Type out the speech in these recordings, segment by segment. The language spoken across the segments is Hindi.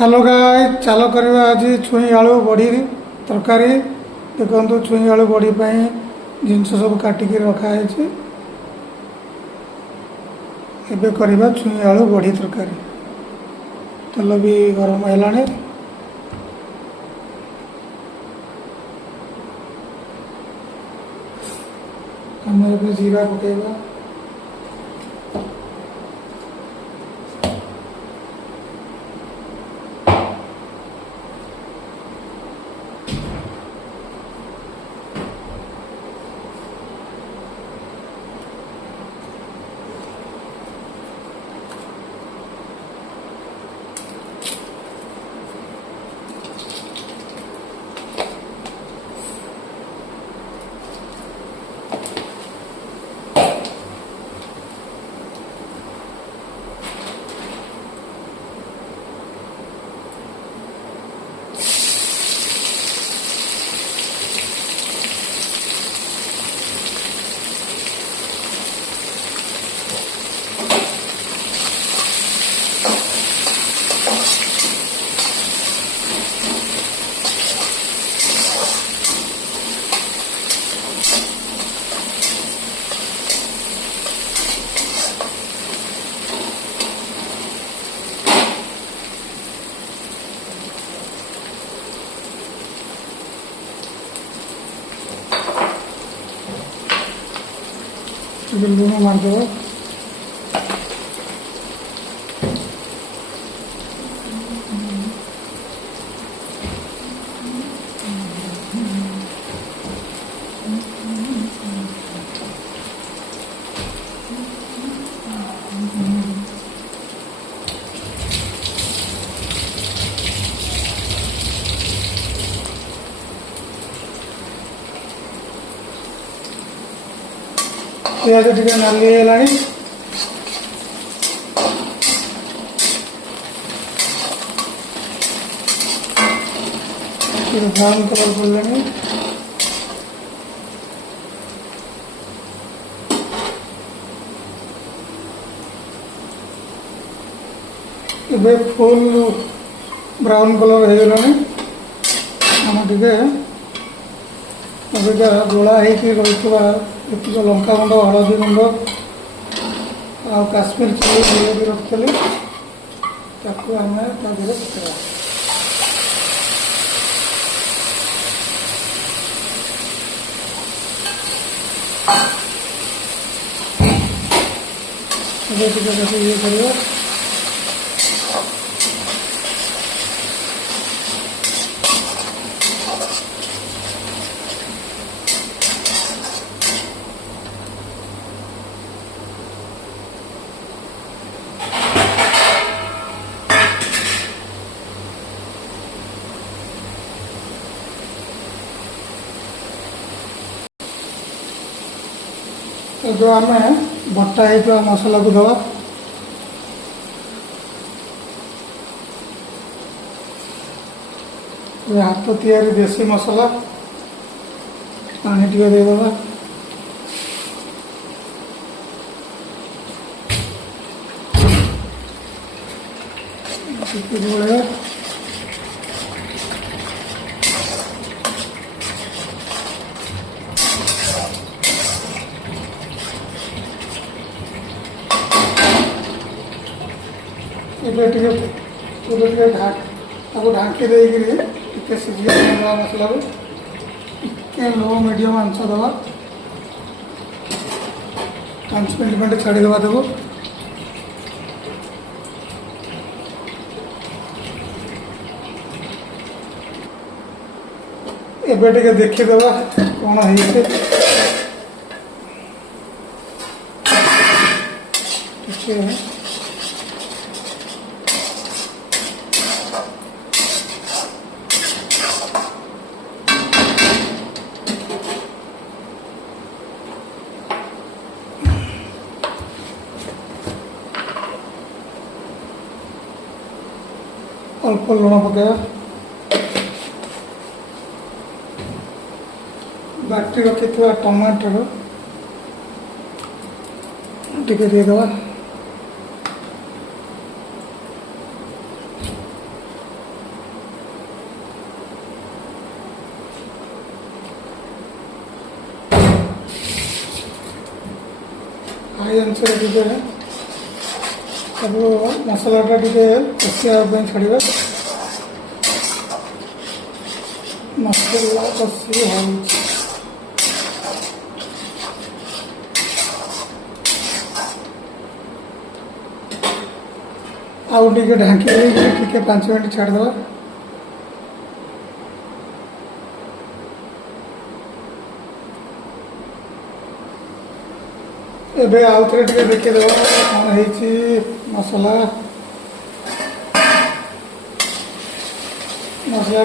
हेलो गाय चाल करवा आज छुई आलू बड़ी तरकारी देखो छुई आलू बड़ी जिनस सब काटिक रखाई एबे करवा छुई आलू बड़ी तरकारी तेल भी गरम है आम जीरा पकेगा लूण मारदेव पियाज टे नाली है ब्राउन कलर पड़े ए फुल ब्राउन कलर हो गलानी आम टे अबिका गोला हो लंका गुंड हलदी गुंड आ काश्मीर चिली भी रखी आम पकड़ा ये कर जो आम बटा हो मसला को दवा हाथ तैयारी देसी मसला पानी टे देदेवा गोलेगा ढांकी देकर सीझे मसला को लो मीडियम आंच दवा 5 मिनट खंडे छाड़ीदवा देव एबे टे देखीदवा कौन है अल्प लुण पकाया बाटी रखी टमाटर टिके देदेवा ଜିନିଷ ଟିକେ ସବୁ ମସଲାଟା ଟିକେ କଷିବା ପାଇଁ ଛାଡ଼ିବା। ମସଲା କଷି ହେଉଛି। ଆଉ ଟିକେ ଢାଙ୍କି ଦେଇକି ଟିକେ 5 ମିନିଟ୍ ଛାଡ଼ିଦେବା। ଏବେ ଆଉ ଥରେ ଟିକେ ଦେଖିଦେବା କ'ଣ ହେଇଛି। ମସଲା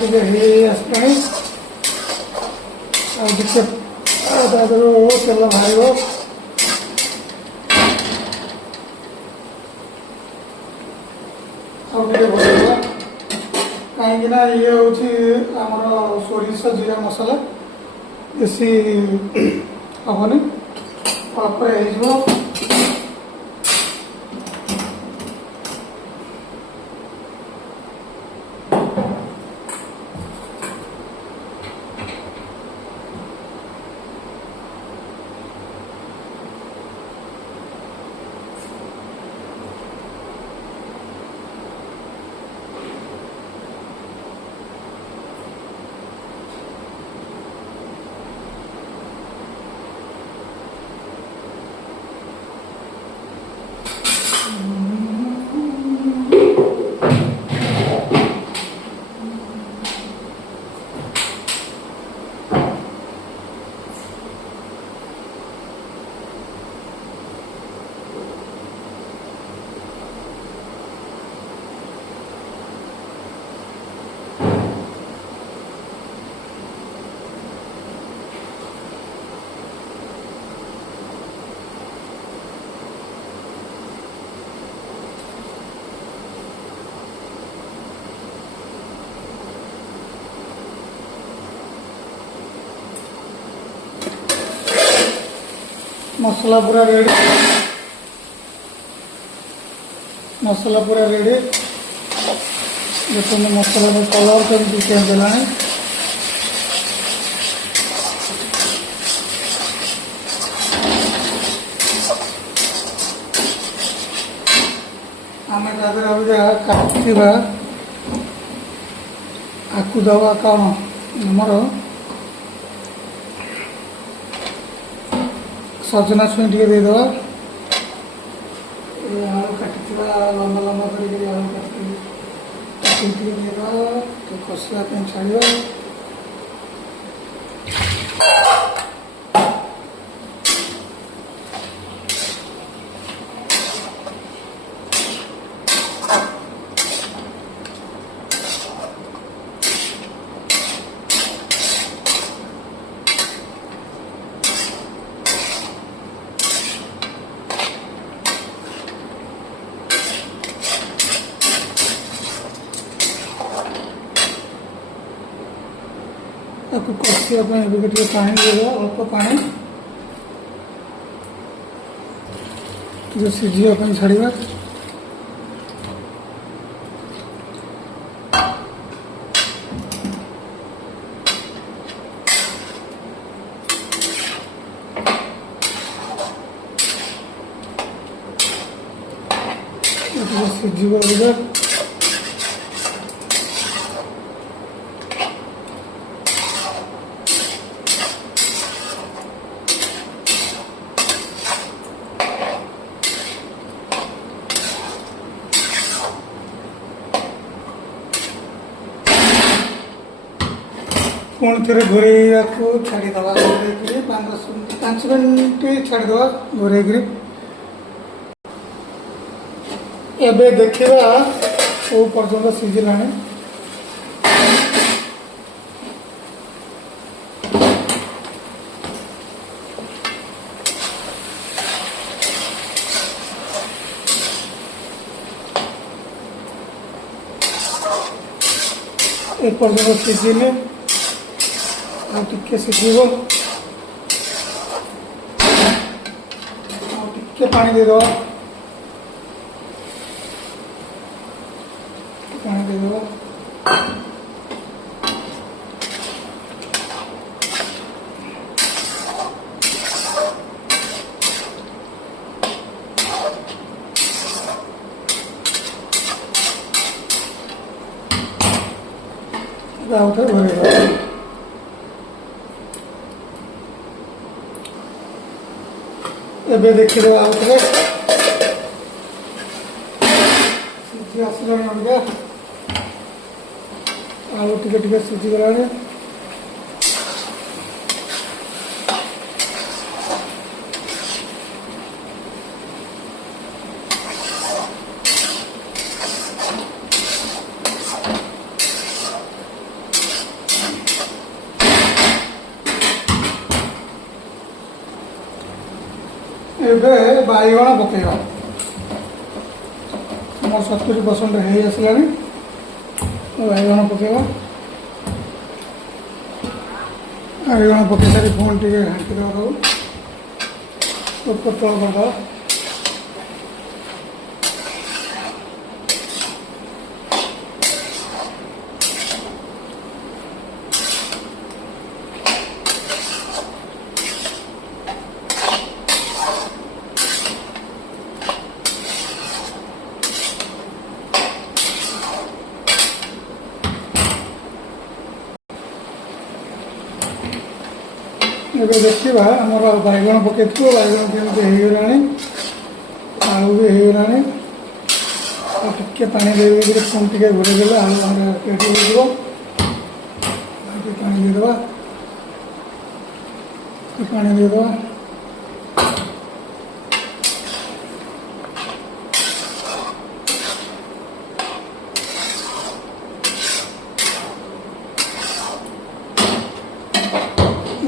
ଟିକେ ହେଇ ଆସିଲାଣି। ଆଉ ଟିକେ ତା ଦେହରୁ ତେଲ ବାହାରିବ। ଆଉ ଟିକେ ଭଲବା କାହିଁକି ନା ଇଏ ହେଉଛି ଆମର ସୋରିଷ ଜିରା ମସଲା, ବେଶୀ ହେବନି, ଅଳ୍ପ ହେଇଯିବ। मसला पूरा रेडी। मसला पूरा रेडी। देखो मसला में कलर केमती चेंज है। आम काटवा आकु दवा कौन आमर सजना छुई टे देदेव। आलू काटी लंबा लंबा कर आलू काटी देदेव। कषा छाड़ कषिया पानी देव। अल्प पानी सीझा छाड़ा। सीझा पुणी थे घोरे छाड़ीदवा। 5 मिनट छाड़ीदवा घोरे। एबे देखा कौ पर्यटन सीझला। एक पर्यटन सीझिले टिके सीझो। टिके पानी देदेव। पानी देदेव। ଆଉ ଥରେ ଘୋରେଇଦେବା। ଏବେ ଦେଖିଦେବା ଆଉ ଥରେ ସିଝି ଆସିଲାଣି ଅଲଗା, ଆଳୁ ଟିକେ ଟିକେ ସିଝିଗଲାଣି। ଏବେ ବାଇଗଣ ପକେଇବା। ଆମର 70% ହେଇ ଆସିଲାଣି। ବାଇଗଣ ପକେଇବା। ବାଇଗଣ ପକେଇ ସାରି ପୁଣି ଟିକେ ଘାଣ୍ଟି ଦେବା ତାକୁ, ଉପର ତଳ କରିଦେବା। ଏବେ ଦେଖିବା ଆମର ବାଇଗଣ ପକେଇଥିବ, ବାଇଗଣ କେମିତି ହେଇଗଲାଣି, ଆଳୁ ବି ହେଇଗଲାଣି। ଆଉ ଟିକେ ପାଣି ଦେଇକି ପୁଣି ଟିକେ ଘୋଡ଼େଇ ଦେଲେ ଆଳୁ ଆମର ରେଡ଼ି ହେଇଯିବ। ଟିକେ ପାଣି ଦେଇଦେବା, ପାଣି ଦେଇଦେବା।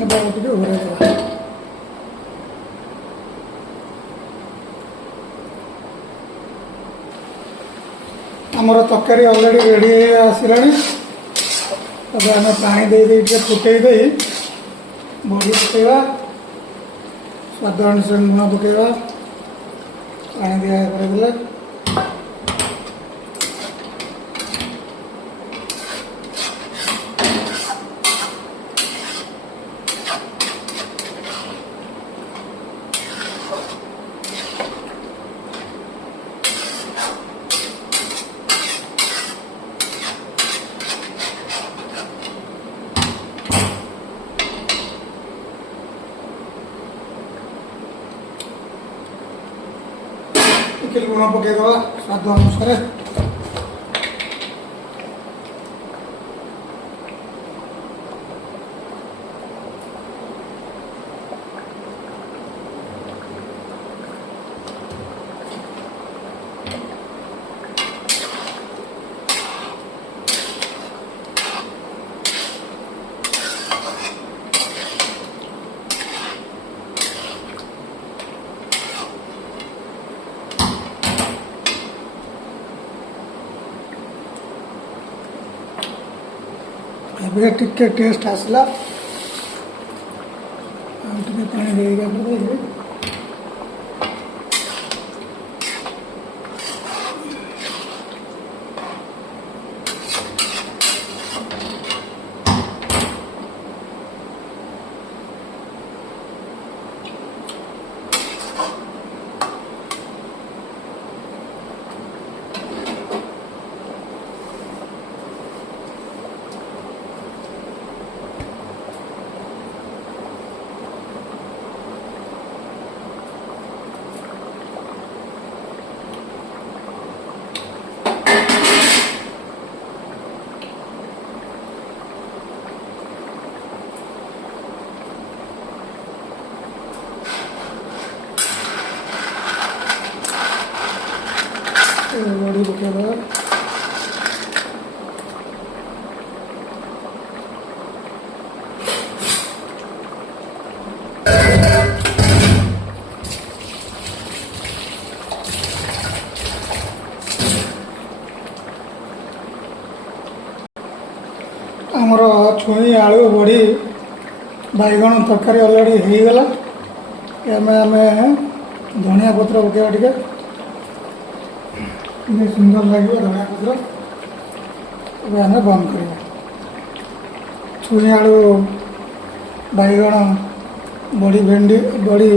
ଏବେ ଆଉ ଟିକେ ଘୋଡ଼େଇ ଦେବା। ଆମର ତରକାରୀ ଅଲରେଡ଼ି ରେଡ଼ି ହେଇ ଆସିଲାଣି। ଏବେ ଆମେ ପାଣି ଦେଇ ଟିକେ ଫୁଟେଇ ଦେଇ ବଡ଼ି ପକେଇବା, ସ୍ୱାଦ ଅନୁସାରେ ଲୁଣ ପକେଇବା, ପାଣି ଦିଆ କରିଦେଲେ। ଟିକେ ଲୁଣ ପକେଇଦେବା ସ୍ୱାଦ ଅନୁସାରେ। ଏବେ ଟିକେ ଟେଷ୍ଟ ଆସିଲା, ଆଉ ଟିକେ ପାଣି ଦେଇକି बड़ी पकेଇବା। आमर छुई आलू बड़ी बैगण तरकारी अलरेडी होगला। आम धनिया पत्र पकेवा टे सुंदर लगे धनिया पत्र। आम बंद करवा छुई आलू बैगण बड़ी भेंडी बड़ी